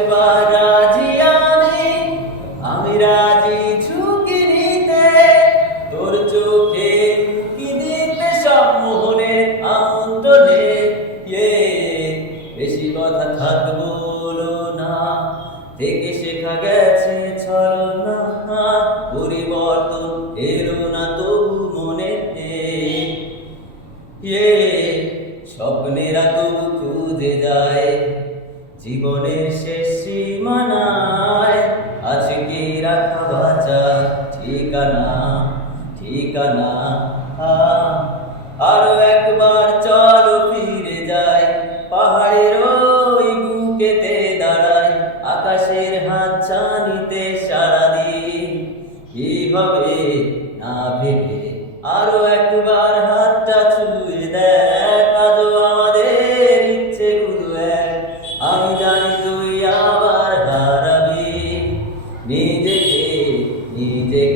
একবার রাজি আমি রাজি ঝুঁকি নিতে, তোর চোখে কি দিতে সব মোহনের আমন্ত্রণে। বেশি কথা থাক বলো না, থেকে শেখা গেছে ছলনা, পরিবর্তন এলো না তবু মনে। স্বপ্নেরা তবু খুঁজে যায় জীবনের শেষ সীমানায়, আজকে রাখা বাঁচা ঠিকানা ঠিকানা। আরো একবার চলো ফিরে যাই, পাহাড়ের ওই বুকেতে দাঁড়াই, আকাশের হাত ছানিতে সারাদিন কিভাবে না ভেবে। আরো একবার হাতটা ছুঁয়ে দেখ, আজও আমাদের ইচ্ছেগুলো এক। আমি জানি তুই আবার হারাবি নিজেকে নিজেকে।